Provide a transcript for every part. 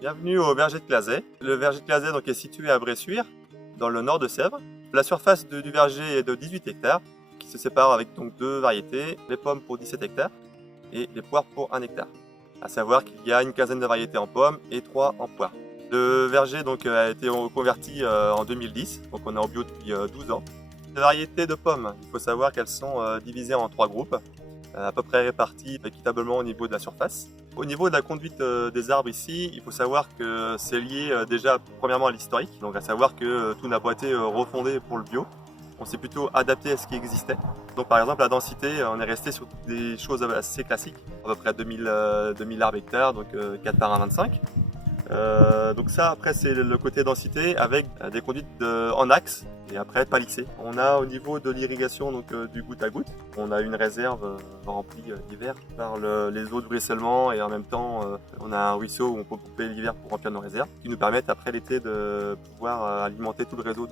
Bienvenue au verger de Clazet. Le verger de Clazet donc, est situé à Bressuire, dans le nord de Sèvres. La surface du verger est de 18 hectares, qui se sépare avec donc 2 variétés, les pommes pour 17 hectares et les poires pour 1 hectare. À savoir qu'il y a une quinzaine de variétés en pommes et 3 en poires. Le verger donc, a été reconverti en 2010, donc on est en bio depuis 12 ans. Les variétés de pommes, il faut savoir qu'elles sont divisées en 3 groupes, à peu près répartis équitablement au niveau de la surface. Au niveau de la conduite des arbres ici, il faut savoir que c'est lié déjà premièrement à l'historique, donc à savoir que tout n'a pas été refondé pour le bio. On s'est plutôt adapté à ce qui existait. Donc par exemple la densité, on est resté sur des choses assez classiques, à peu près 2000 arbres hectares, donc 4 par 1,25. Donc ça après c'est le côté densité avec des conduites en axe et après palissées. On a au niveau de l'irrigation donc du goutte à goutte, on a une réserve remplie l'hiver par les eaux de ruissellement et en même temps on a un ruisseau où on peut pomper l'hiver pour remplir nos réserves qui nous permettent après l'été de pouvoir alimenter tout le réseau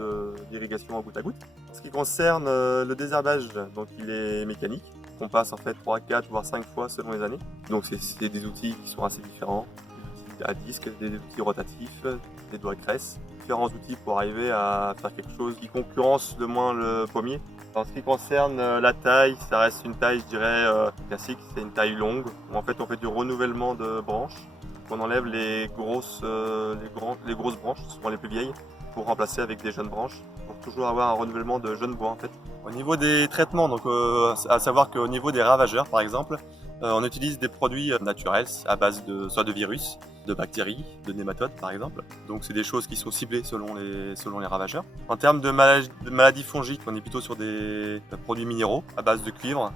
d'irrigation en goutte à goutte. En ce qui concerne le désherbage, donc il est mécanique. On passe en fait 3, 4 voire 5 fois selon les années. Donc c'est des outils qui sont assez différents. À disque, des outils rotatifs, des doigts cresse, différents outils pour arriver à faire quelque chose qui concurrence le moins le pommier. En ce qui concerne la taille, ça reste une taille, je dirais, classique, c'est une taille longue, où en fait on fait du renouvellement de branches. On enlève les grosses branches, souvent les plus vieilles, pour remplacer avec des jeunes branches, pour toujours avoir un renouvellement de jeunes bois en fait. Au niveau des traitements, donc à savoir qu'au niveau des ravageurs par exemple, on utilise des produits naturels à base soit de virus, de bactéries, de nématodes par exemple. Donc c'est des choses qui sont ciblées selon les ravageurs. En termes de maladies fongiques, on est plutôt sur des produits minéraux à base de cuivre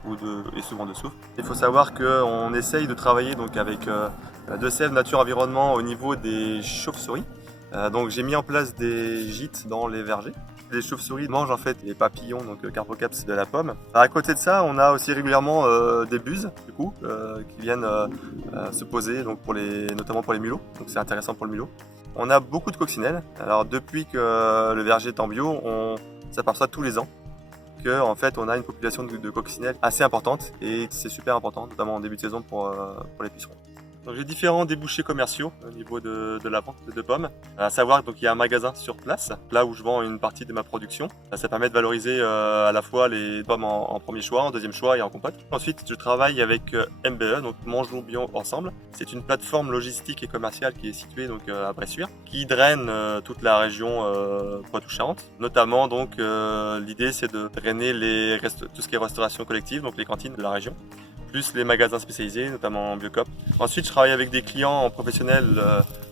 et souvent de soufre. Il faut savoir qu'on essaye de travailler donc avec De Sèvres Nature Environnement au niveau des chauves-souris. Donc j'ai mis en place des gîtes dans les vergers. Les chauves-souris mangent en fait les papillons, donc Carpocaps de la pomme. À côté de ça, on a aussi régulièrement des buses, du coup, qui viennent se poser, donc notamment pour les mulots. Donc c'est intéressant pour le mulot. On a beaucoup de coccinelles. Alors depuis que le verger est en bio, on s'aperçoit tous les ans que en fait on a une population de coccinelles assez importante et c'est super important, notamment en début de saison pour les pucerons. Donc j'ai différents débouchés commerciaux au niveau de la vente de pommes. À savoir qu'il y a un magasin sur place, là où je vends une partie de ma production. Ça permet de valoriser à la fois les pommes en premier choix, en deuxième choix et en compote. Ensuite, je travaille avec MBE, donc Mangeons Bio Ensemble. C'est une plateforme logistique et commerciale qui est située donc à Bressuire, qui draine toute la région Poitou-Charentes. Notamment donc l'idée c'est de drainer tout ce qui est restauration collective, donc les cantines de la région, plus les magasins spécialisés, notamment Biocop. Ensuite, je travaille avec des clients en professionnel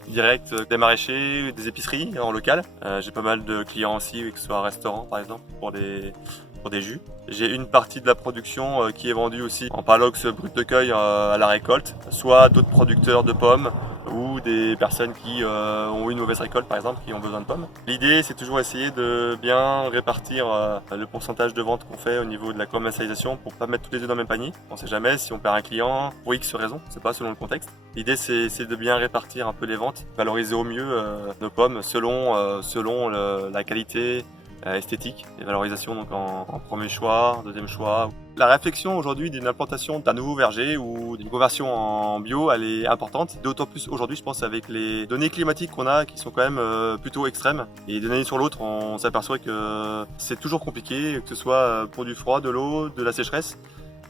direct, des maraîchers, des épiceries en local. J'ai pas mal de clients aussi, que ce soit restaurants par exemple, pour des jus. J'ai une partie de la production qui est vendue aussi en palox brut de cueil à la récolte, soit d'autres producteurs de pommes ou des personnes qui ont eu une mauvaise récolte par exemple, qui ont besoin de pommes. L'idée c'est toujours essayer de bien répartir le pourcentage de vente qu'on fait au niveau de la commercialisation pour pas mettre tous les œufs dans le même panier. On sait jamais si on perd un client pour X raison, c'est pas selon le contexte. L'idée c'est de bien répartir un peu les ventes, valoriser au mieux nos pommes selon la qualité, esthétique, les valorisations donc en premier choix, deuxième choix. La réflexion aujourd'hui d'une implantation d'un nouveau verger ou d'une conversion en bio, elle est importante. D'autant plus aujourd'hui, je pense, avec les données climatiques qu'on a qui sont quand même plutôt extrêmes. Et d'une année sur l'autre, on s'aperçoit que c'est toujours compliqué, que ce soit pour du froid, de l'eau, de la sécheresse.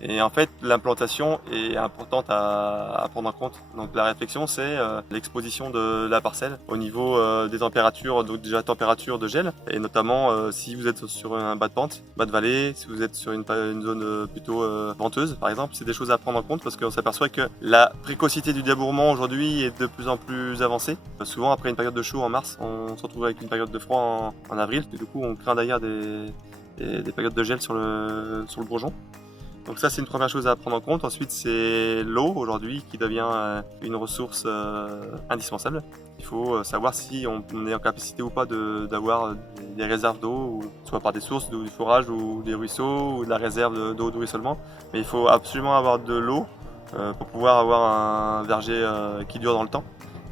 Et en fait, l'implantation est importante à prendre en compte. Donc la réflexion, c'est l'exposition de la parcelle au niveau des températures, donc déjà température de gel, et notamment si vous êtes sur un bas de pente, bas de vallée, si vous êtes sur une zone plutôt venteuse, par exemple, c'est des choses à prendre en compte parce qu'on s'aperçoit que la précocité du débourrement aujourd'hui est de plus en plus avancée. Souvent, après une période de chaud en mars, on se retrouve avec une période de froid en avril, et du coup, on craint d'ailleurs des périodes de gel sur le bourgeon. Donc ça c'est une première chose à prendre en compte. Ensuite c'est l'eau aujourd'hui qui devient une ressource indispensable. Il faut savoir si on est en capacité ou pas d'avoir des réserves d'eau, soit par des sources du forage ou des ruisseaux ou de la réserve d'eau de ruissellement. Mais il faut absolument avoir de l'eau pour pouvoir avoir un verger qui dure dans le temps.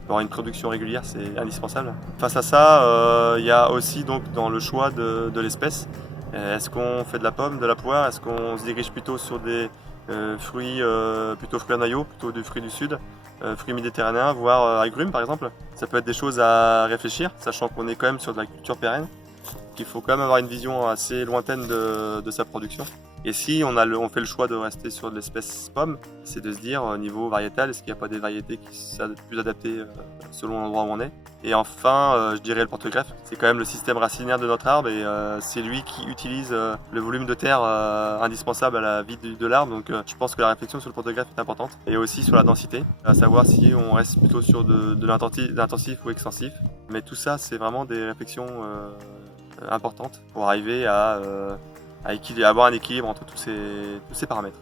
Avoir une production régulière, c'est indispensable. Face à ça, il y a aussi donc dans le choix de l'espèce. Est-ce qu'on fait de la pomme, de la poire? Est-ce qu'on se dirige plutôt sur des fruits plutôt fruits à noyaux, plutôt du fruit du sud, fruits méditerranéens, voire agrumes par exemple. Ça peut être des choses à réfléchir, sachant qu'on est quand même sur de la culture pérenne, qu'il faut quand même avoir une vision assez lointaine de sa production. Et si on fait le choix de rester sur de l'espèce pomme, c'est de se dire au niveau variétal, est-ce qu'il n'y a pas des variétés qui sont plus adaptées selon l'endroit où on est. Et enfin, je dirais le porte-greffe, c'est quand même le système racinaire de notre arbre et c'est lui qui utilise le volume de terre indispensable à la vie de l'arbre. Donc je pense que la réflexion sur le porte-greffe est importante. Et aussi sur la densité, à savoir si on reste plutôt sur de l'intensif ou extensif. Mais tout ça, c'est vraiment des réflexions importantes pour arriver à avoir un équilibre entre tous ces paramètres.